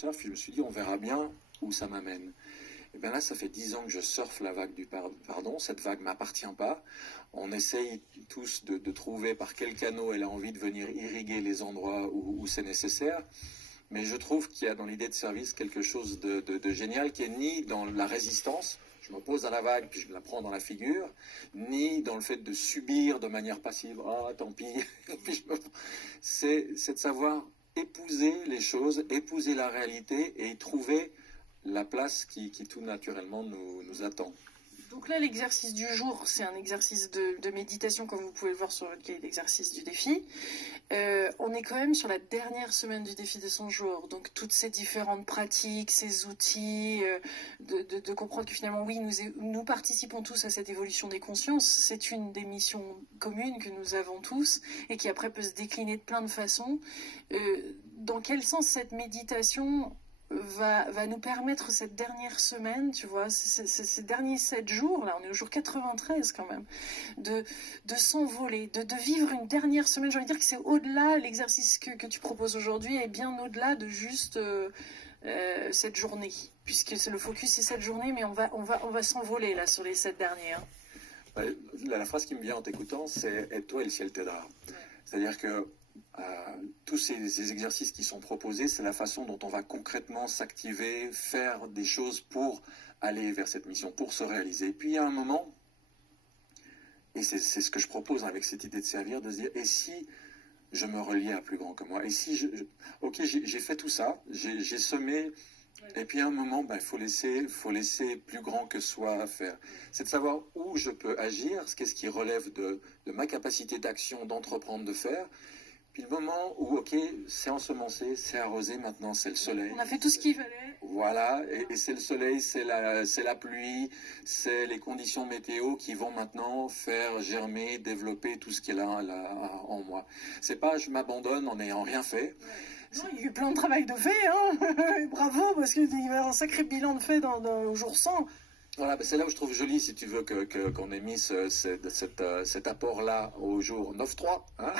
surf, je me suis dit, on verra bien où ça m'amène. Et bien là, ça fait 10 ans que je surfe la vague du pardon. Cette vague ne m'appartient pas. On essaye tous de trouver par quel canot elle a envie de venir irriguer les endroits où c'est nécessaire. Mais je trouve qu'il y a dans l'idée de service quelque chose de génial qui est ni dans la résistance, je m'oppose à la vague puis je la prends dans la figure, ni dans le fait de subir de manière passive, ah tant pis, c'est de savoir épouser les choses, épouser la réalité et y trouver la place qui tout naturellement nous attend. Donc là, l'exercice du jour, c'est un exercice de méditation, comme vous pouvez le voir sur le cahier d'exercice du défi. On est quand même sur la dernière semaine du défi des 100 jours. Donc toutes ces différentes pratiques, ces outils, de comprendre que finalement, oui, nous participons tous à cette évolution des consciences. C'est une des missions communes que nous avons tous et qui après peut se décliner de plein de façons. Dans quel sens cette méditation va nous permettre cette dernière semaine, tu vois, ces derniers 7 jours, là on est au jour 93 quand même, de s'envoler, de vivre une dernière semaine. J'ai envie de dire que c'est au-delà, l'exercice que tu proposes aujourd'hui est bien au-delà de juste cette journée, puisque le focus c'est cette journée, mais on va s'envoler là sur les 7 derniers. Hein. La phrase qui me vient en t'écoutant, c'est « aide-toi et le ciel t'aidera ». C'est-à-dire que tous ces exercices qui sont proposés, c'est la façon dont on va concrètement s'activer, faire des choses pour aller vers cette mission, pour se réaliser. Et puis il y a un moment, et c'est ce que je propose avec cette idée de servir, de se dire, et si je me reliais à plus grand que moi, et si ok, j'ai fait tout ça, j'ai semé, et puis à un moment, ben, faut laisser plus grand que soi faire. C'est de savoir où je peux agir, qu'est-ce qui relève de ma capacité d'action, d'entreprendre, de faire. Puis le moment où, ok, c'est ensemencé, c'est arrosé, maintenant c'est le soleil. On a fait tout ce qu'il fallait. Voilà, et c'est le soleil, c'est la pluie, c'est les conditions météo qui vont maintenant faire germer, développer tout ce qui est là en moi. C'est pas je m'abandonne en n'ayant rien fait. Non, il y a eu plein de travail de fait, hein. Bravo, parce qu'il va y avoir un sacré bilan de fait au jour 100. Voilà, c'est là où je trouve joli, si tu veux, qu'on ait mis cet apport-là au jour 9-3. Hein.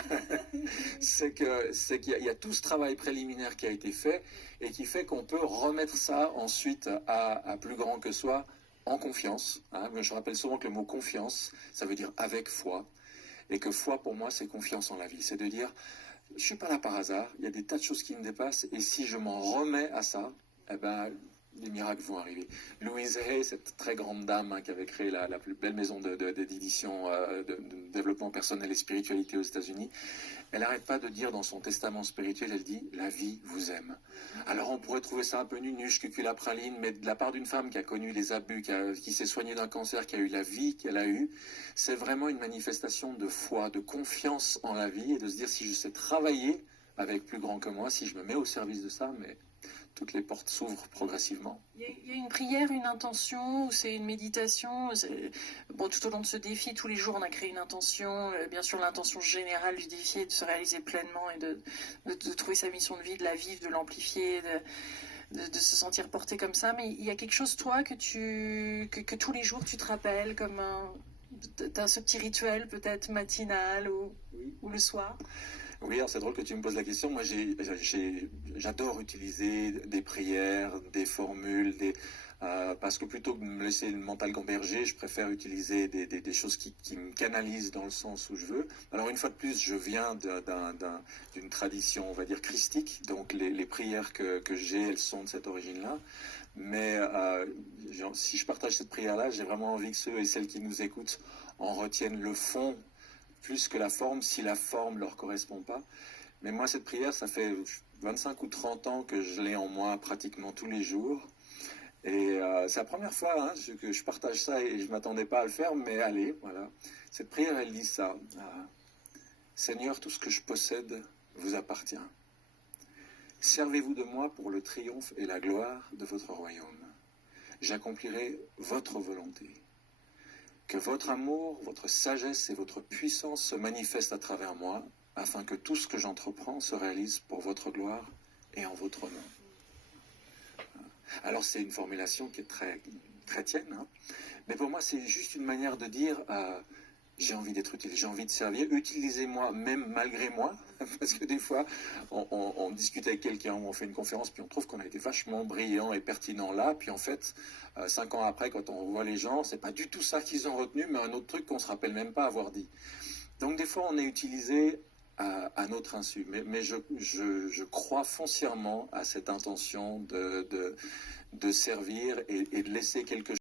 c'est qu'il y a tout ce travail préliminaire qui a été fait et qui fait qu'on peut remettre ça ensuite à plus grand que soi en confiance. Hein. Je rappelle souvent que le mot confiance, ça veut dire avec foi. Et que foi, pour moi, c'est confiance en la vie. C'est de dire, je ne suis pas là par hasard, il y a des tas de choses qui me dépassent et si je m'en remets à ça, eh ben, les miracles vont arriver. Louise Hay, cette très grande dame qui avait créé la plus belle maison d'édition de développement personnel et spiritualité aux États-Unis, elle n'arrête pas de dire dans son testament spirituel, elle dit « La vie vous aime ». Alors on pourrait trouver ça un peu nunuche, cuculapraline, mais de la part d'une femme qui a connu les abus, qui s'est soignée d'un cancer, qui a eu la vie qu'elle a eue, c'est vraiment une manifestation de foi, de confiance en la vie et de se dire si je sais travailler avec plus grand que moi, si je me mets au service de ça, mais toutes les portes s'ouvrent progressivement. Il y a une prière, une intention, ou c'est une méditation. Bon, tout au long de ce défi, tous les jours, on a créé une intention. Bien sûr, l'intention générale du défi est de se réaliser pleinement et de trouver sa mission de vie, de la vivre, de l'amplifier, de se sentir porté comme ça. Mais il y a quelque chose, toi, que tous les jours, tu te rappelles, comme t'as ce petit rituel, peut-être matinal ou le soir. Oui, alors c'est drôle que tu me poses la question. Moi, j'adore utiliser des prières, des formules, parce que plutôt que de me laisser le mental gamberger, je préfère utiliser des choses qui me canalisent dans le sens où je veux. Alors une fois de plus, je viens d'une tradition, on va dire, christique, donc les prières que j'ai, elles sont de cette origine-là. Mais si je partage cette prière-là, j'ai vraiment envie que ceux et celles qui nous écoutent en retiennent le fond plus que la forme, si la forme ne leur correspond pas. Mais moi, cette prière, ça fait 25 ou 30 ans que je l'ai en moi pratiquement tous les jours. Et c'est la première fois que je partage ça et je ne m'attendais pas à le faire, mais allez, voilà. Cette prière, elle dit ça. Seigneur, tout ce que je possède vous appartient. Servez-vous de moi pour le triomphe et la gloire de votre royaume. J'accomplirai votre volonté. Que votre amour, votre sagesse et votre puissance se manifestent à travers moi, afin que tout ce que j'entreprends se réalise pour votre gloire et en votre nom. Alors c'est une formulation qui est très chrétienne, hein, mais pour moi c'est juste une manière de dire j'ai envie d'être utile, j'ai envie de servir, utilisez-moi même malgré moi, parce que des fois, on discute avec quelqu'un, on fait une conférence, puis on trouve qu'on a été vachement brillant et pertinent là, puis en fait, 5 ans après, quand on voit les gens, c'est pas du tout ça qu'ils ont retenu, mais un autre truc qu'on se rappelle même pas avoir dit. Donc des fois, on est utilisé à notre insu, mais je crois foncièrement à cette intention de servir et de laisser quelque chose.